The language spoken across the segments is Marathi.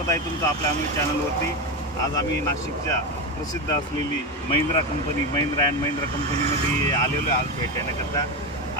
स्वागत आहे तुमचं आपल्या आम्ही चॅनलवरती। आज आम्ही नाशिकच्या प्रसिद्ध असलेली महिंद्रा कंपनी महिंद्रा अँड महिंद्रा कंपनीमध्ये आलेलो आज भेट देण्याकरता।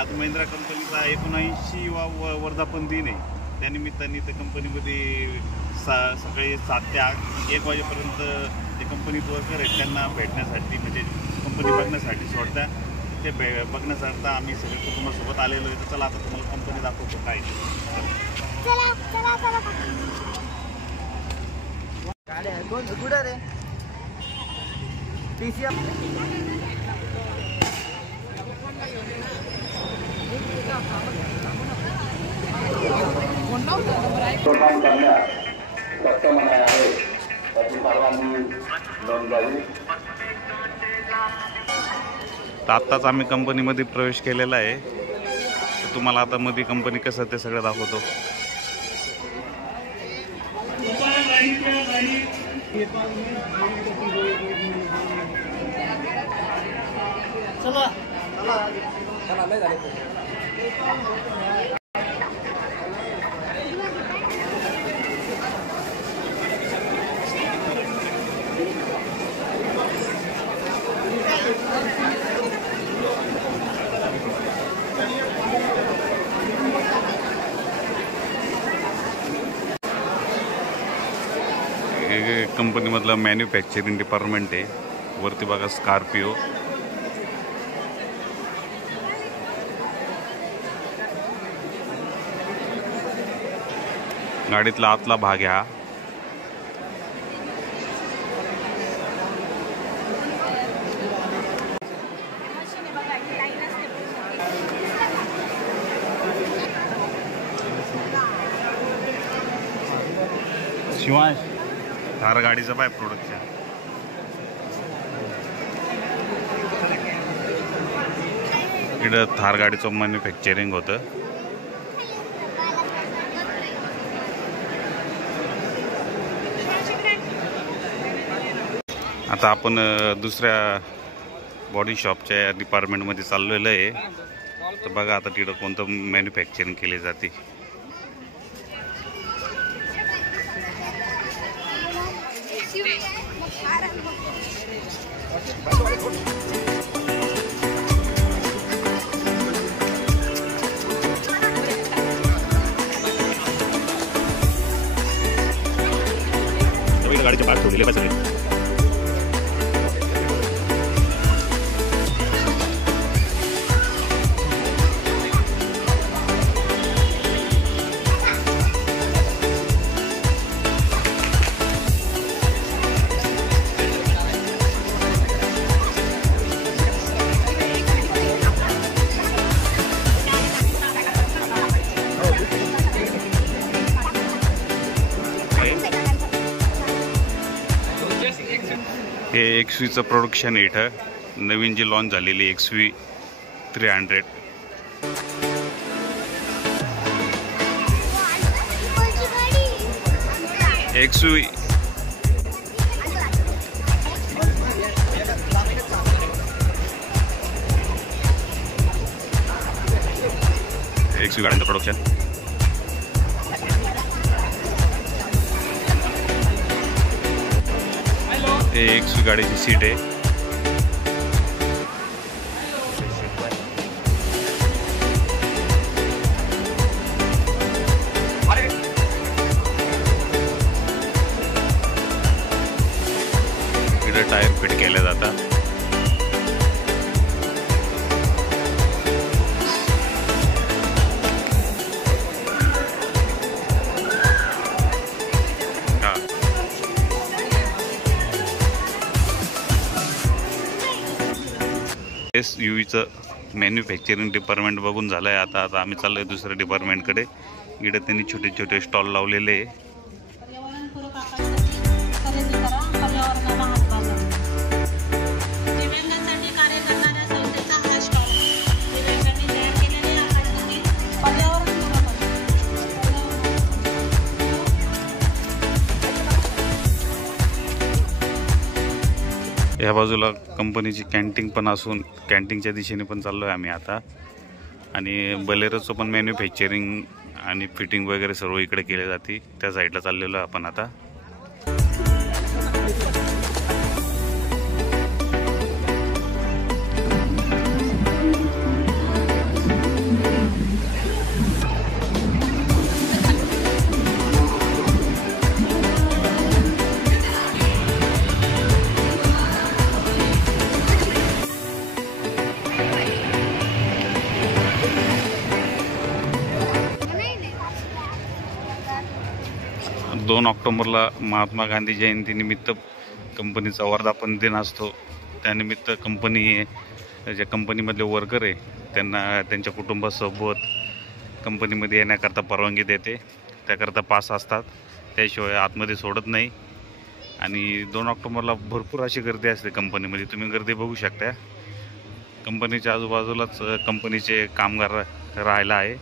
आज महिंद्रा कंपनीचा 79वा वर्धापन दिन आहे। त्यानिमित्ताने त्या कंपनीमध्ये सकाळी 7 ते 8 1 वाजेपर्यंत ते कंपनीत वर्कर आहेत, त्यांना भेटण्यासाठी म्हणजे कंपनी बघण्यासाठी सोडता। ते बघण्यासाठी आम्ही सगळे कुटुंबासोबत आलेलो आहे। चला आता तुम्हाला कंपनी दाखवतो काय। चला चला चला गाडी आहे कोण कुठे रे पीसीएम प्रोग्राम करण्यास सक्षम आहे त्याची सर्वांनी नोंद घ्यावी। आत्ताच आम्ही कंपनीमध्ये प्रवेश केलेला आहे। तुम्हाला आता मध्ये कंपनी कसं ते सगळं दाखवतो। चला चला लय झाले कंपनीमधलं मॅन्युफॅक्चरिंग डिपार्टमेंट आहे। वरती बघा स्कॉर्पिओ, गाडीतला आतला भाग हा। शिवांश थार गाडीचं पाय प्रोडक्शन इकडं थार गाडीचं मॅन्युफॅक्चरिंग होतं। आता आपण दुसऱ्या बॉडी शॉपच्या डिपार्टमेंटमध्ये चाललेलं आहे। तर बघा आता तिकडं कोणतं मॅन्युफॅक्चरिंग केली जाते। गाडीचे पार्ट ठेवलेले पाहिजे। हे XV प्रोडक्शन आहे। इथं नवीन जी लॉन्च झालेली XV 300 XV गाड्यांचं प्रोडक्शन। XV गाडीची सीट आहे। इथे टायर फिट केले जातात। SUVचं मॅन्युफॅक्चरिंग डिपार्टमेंट बघून झालं आहे। आता आम्ही चाललो आहे दुसऱ्या डिपार्टमेंटकडे। इकडे त्यांनी छोटे छोटे स्टॉल लावलेले आहे। या बाजूला कंपनीची कॅन्टीन पण असून कॅन्टीनच्या दिशेने पण चाललो आहे आम्ही आता। आणि बलेरोचं पण मॅन्युफॅक्चरिंग आणि फिटिंग वगैरे सर्व इकडे केले जाते। त्या साईडला चाललेलो आपण आता। 2 ऑक्टोबरला महात्मा गांधी जयंतीनिमित्त कंपनीचा वर्धापन दिन असतो. त्यानिमित्त कंपनी ज्या कंपनीमधले वर्कर आहे त्यांना त्यांच्या कुटुंबासोबत कंपनीमध्ये येण्याकरता परवानगी देते. त्याकरता पास असतात, त्याशिवाय आतमध्ये सोडत नाही. आणि 2 ऑक्टोबरला भरपूर अशी गर्दी असते कंपनीमध्ये. तुम्ही गर्दी बघू शकता. कंपनीच्या आजूबाजूलाच कंपनीचे कामगार राहायला आहे.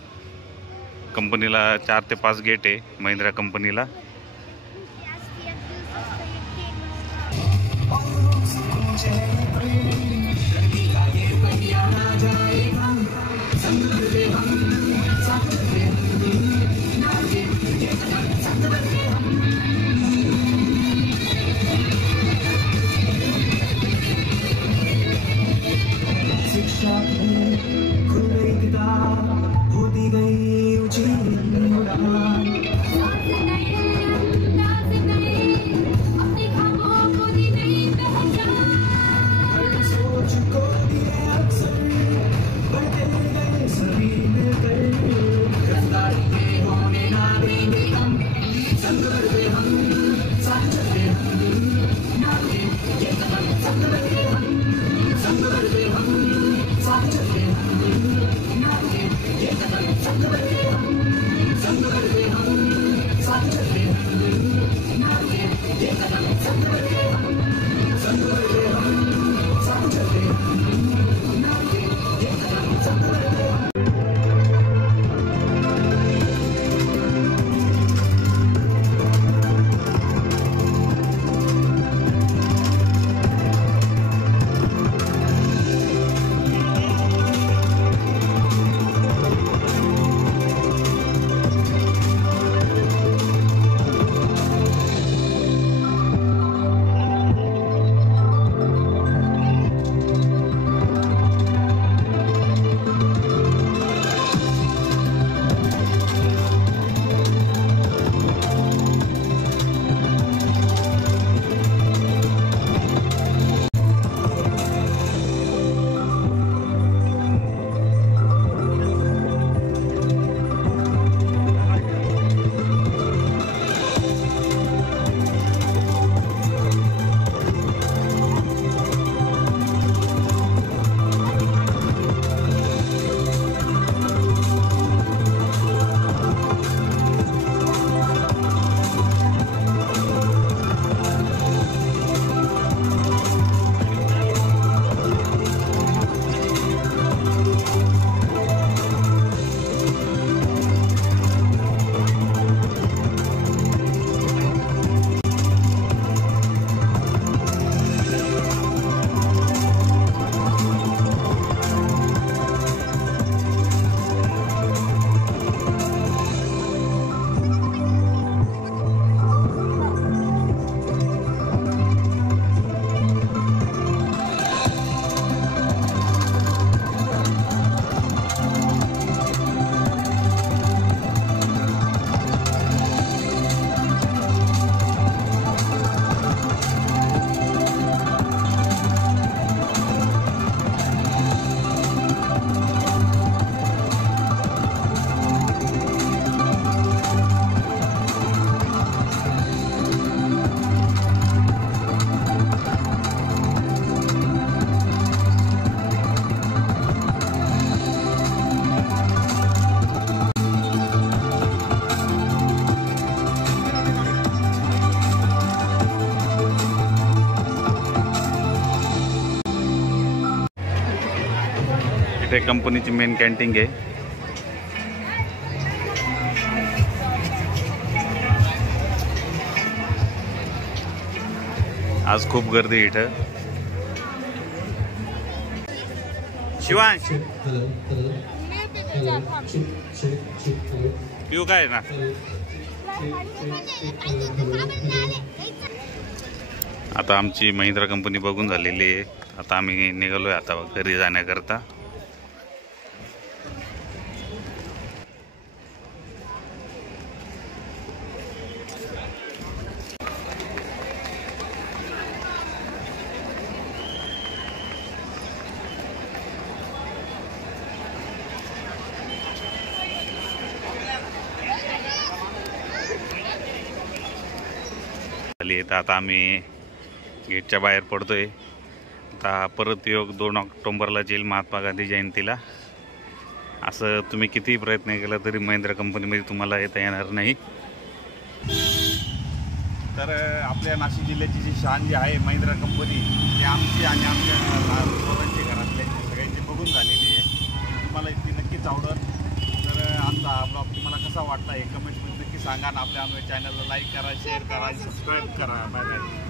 कंपनीला 4 ते 5 गेट आहे महिंद्रा कंपनीला. इथे कंपनीची मेन कॅन्टीन आहे. आज खूप गर्दी इथं. शिवांश पिऊ काय ना. आता आमची महिंद्रा कंपनी बघून झालेली आहे. आता आम्ही निघालोय आता घरी जाण्याकरता. झाली आहे. तर आता आम्ही गेटच्या बाहेर पडतोय. आता परत योग 2 ऑक्टोबरला येईल महात्मा गांधी जयंतीला. असं तुम्ही कितीही प्रयत्न केला तरी महिंद्रा कंपनीमध्ये तुम्हाला येता येणार नाही. तर आपल्या नाशिक जिल्ह्याची जी शान जी आहे महिंद्रा कंपनी, ती आमची आणि आमच्या सर्वांची घरातल्या सगळ्यांची बघून झालेली आहे. तुम्हाला ती नक्कीच आवडेल. तर आमचा ब्लॉग तुम्हाला कसा वाटला हे कमेंट्समध्ये नक्की सांगा. आणि आपल्या चॅनलला लाईक करा, शेअर करा आणि सबस्क्राईब करा. Bye bye.